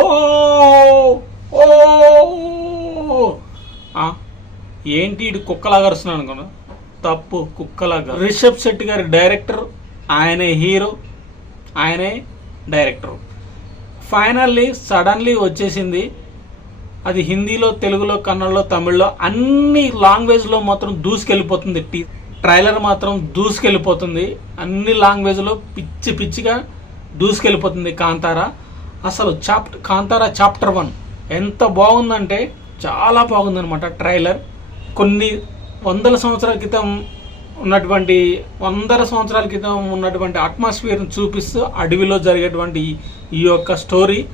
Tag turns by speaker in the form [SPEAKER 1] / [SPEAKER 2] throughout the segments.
[SPEAKER 1] ఓ ఏంటి ఇటు కుక్కలాగా అరుస్తున్నాను అనుకున్నా తప్పు కుక్కలాగా. రిషబ్ శెట్టి గారి డైరెక్టర్ ఆయనే హీరో ఆయనే డైరెక్టర్. ఫైనల్లీ సడన్లీ వచ్చేసింది అది హిందీలో తెలుగులో కన్నడలో తమిళ్ళో అన్ని లాంగ్వేజ్లో మాత్రం దూసుకెళ్ళిపోతుంది. టీ ట్రైలర్ మాత్రం దూసుకెళ్ళిపోతుంది. అన్ని లాంగ్వేజ్లో పిచ్చి పిచ్చిగా దూసుకెళ్ళిపోతుంది కాంతారా. అసలు చాప్టర్ కాంతారా చాప్టర్ వన్ ఎంత బాగుందంటే చాలా బాగుందనమాట ట్రైలర్. కొన్ని వందల సంవత్సరాల క్రితం ఉన్నటువంటి వందల సంవత్సరాల క్రితం ఉన్నటువంటి అట్మాస్ఫియర్ని చూపిస్తూ అడవిలో జరిగేటువంటి ఈ- యొక్క స్టోరీ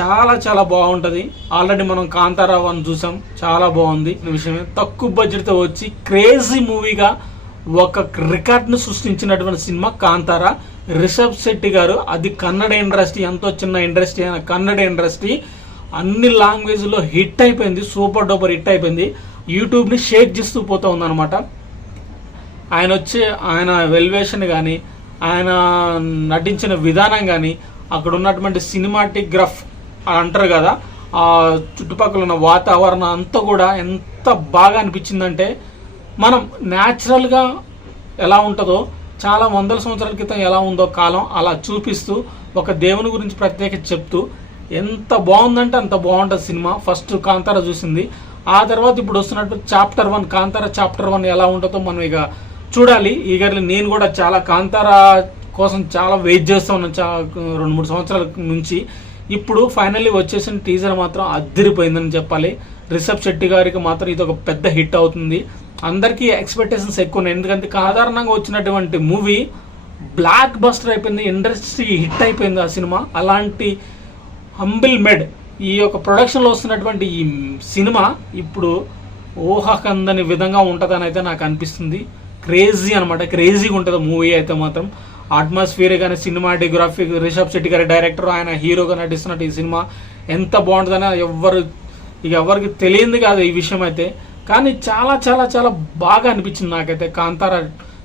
[SPEAKER 1] చాలా చాలా బాగుంటుంది. ఆల్రెడీ మనం కాంతారా వన్ చూసాం చాలా బాగుంది. విషయమే తక్కువ బడ్జెట్తో వచ్చి క్రేజీ మూవీగా ఒక రికార్డ్ను సృష్టించినటువంటి సినిమా కాంతారా. రిషబ్ శెట్టి గారు అది కన్నడ ఇండస్ట్రీ ఎంతో చిన్న ఇండస్ట్రీ అయిన కన్నడ ఇండస్ట్రీ. అన్ని లాంగ్వేజ్లో హిట్ అయిపోయింది సూపర్ డూపర్ హిట్ అయిపోయింది. యూట్యూబ్ని షేక్ చేస్తూ పోతూ ఉందన్నమాట. ఆయన వచ్చి ఆయన వెల్వేషన్ కానీ ఆయన నటించిన విధానం కానీ అక్కడ ఉన్నటువంటి సినిమాటిగ్రఫ్ అంటారు కదా ఆ చుట్టుపక్కల ఉన్న వాతావరణం అంతా కూడా ఎంత బాగా అనిపించిందంటే మనం న్యాచురల్గా ఎలా ఉంటుందో చాలా వందల సంవత్సరాల క్రితం ఎలా ఉందో కాలం అలా చూపిస్తూ ఒక దేవుని గురించి ప్రత్యేక చెప్తూ ఎంత బాగుందంటే అంత బాగుంటుంది సినిమా. ఫస్ట్ కాంతార చూసింది. ఆ తర్వాత ఇప్పుడు వస్తున్నట్టు chapter one Kantara chapter one ఎలా ఉంటుందో మనం ఇక చూడాలి. ఇక నేను కూడా చాలా కాంతార కోసం చాలా వెయిట్ చేస్తూ ఉన్నాను చా రెండు మూడు సంవత్సరాల నుంచి. ఇప్పుడు ఫైనల్లీ వచ్చేసిన టీజర్ మాత్రం అద్దరిపోయిందని చెప్పాలి. రిషబ్ శెట్టి గారికి మాత్రం ఇది ఒక పెద్ద హిట్ అవుతుంది. అందరికీ ఎక్స్పెక్టేషన్స్ ఎక్కువ ఉన్నాయి. ఎందుకంటే సాధారణంగా వచ్చినటువంటి మూవీ బ్లాక్ బస్టర్ అయిపోయింది ఇండస్ట్రీ హిట్ అయిపోయింది ఆ సినిమా. అలాంటి హంబిల్ మెడ్ ఈ యొక్క ప్రొడక్షన్లో వస్తున్నటువంటి ఈ సినిమా ఇప్పుడు ఊహకందని విధంగా ఉంటుందని అయితే నాకు అనిపిస్తుంది. క్రేజీ అనమాట క్రేజీగా ఉంటుంది మూవీ అయితే మాత్రం. అట్మాస్ఫియర్ కానీ సినిమాటోగ్రఫీ రిషబ్ శెట్టి గారి డైరెక్టర్ ఆయన హీరోగా నటిస్తున్నట్టు ఈ సినిమా ఎంత బాగుంటుందని ఎవ్వరు ఇక ఎవరికి తెలియంది కాదు ఈ విషయం అయితే. కానీ చాలా చాలా చాలా బాగా అనిపించింది నాకైతే. కాంతార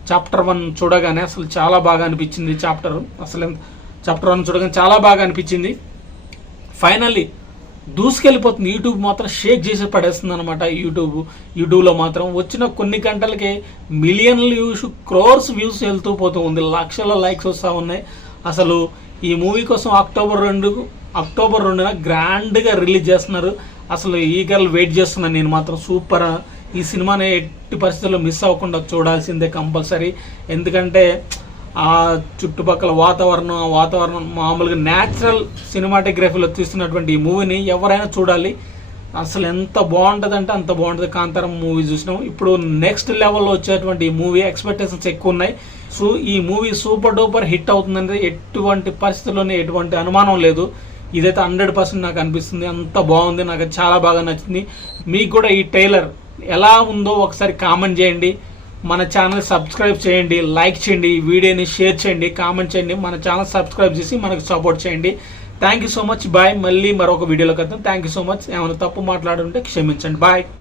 [SPEAKER 1] చాప్టర్ వన్ చూడగానే అసలు చాలా బాగా అనిపించింది చాప్టర్ అసలు చాప్టర్ వన్ చూడగానే చాలా బాగా అనిపించింది. ఫైనల్లీ దూసుకెళ్ళిపోతుంది. యూట్యూబ్ మాత్రం షేక్ చేసి పడేస్తుంది అనమాట యూట్యూబ్ యూట్యూబ్లో మాత్రం వచ్చిన కొన్ని గంటలకే మిలియన్ల వ్యూస్ క్రోర్స్ వ్యూస్ వెళ్తూ పోతూ ఉంది. లక్షల లైక్స్ వస్తూ ఉన్నాయి. అసలు ఈ మూవీ కోసం అక్టోబర్ రెండు అక్టోబర్ రెండున గ్రాండ్గా రిలీజ్ చేస్తున్నారు. అసలు ఈ వెయిట్ చేస్తున్నాను నేను మాత్రం సూపర్ ఈ సినిమాని ఎట్టి పరిస్థితుల్లో మిస్ అవ్వకుండా చూడాల్సిందే కంపల్సరీ ఎందుకంటే ఆ చుట్టుపక్కల వాతావరణం ఆ వాతావరణం మామూలుగా న్యాచురల్ సినిమాటోగ్రఫీలో తీస్తున్నటువంటి ఈ మూవీని ఎవరైనా చూడాలి. అసలు ఎంత బాగుంటుందంటే అంత బాగుంటుంది. కాంతారం మూవీ చూసినాం. ఇప్పుడు నెక్స్ట్ లెవెల్లో వచ్చేటువంటి ఈ మూవీ ఎక్స్పెక్టేషన్స్ ఎక్కువ ఉన్నాయి. సో ఈ మూవీ సూపర్ డూపర్ హిట్ అవుతుందంటే ఎటువంటి పరిస్థితుల్లోనే ఎటువంటి అనుమానం లేదు. ఇదైతే హండ్రెడ్ పర్సెంట్ నాకు అనిపిస్తుంది. అంత బాగుంది. నాకు చాలా బాగా నచ్చింది. మీకు కూడా ఈ టైలర్ ఎలా ఉందో ఒకసారి కామెంట్ చేయండి. మన ఛానల్ సబ్స్క్రైబ్ చేయండి లైక్ చేయండి ఈ వీడియోని షేర్ చేయండి కామెంట్ చేయండి. మన ఛానల్ సబ్స్క్రైబ్ చేసి మనకు సపోర్ట్ చేయండి. Thank you so much bye మళ్ళీ మరొక వీడియోలో కద్దాం థ్యాంక్ యూ సో మచ్ ఏమైనా తప్పు మాట్లాడుంటే క్షమించండి. బాయ్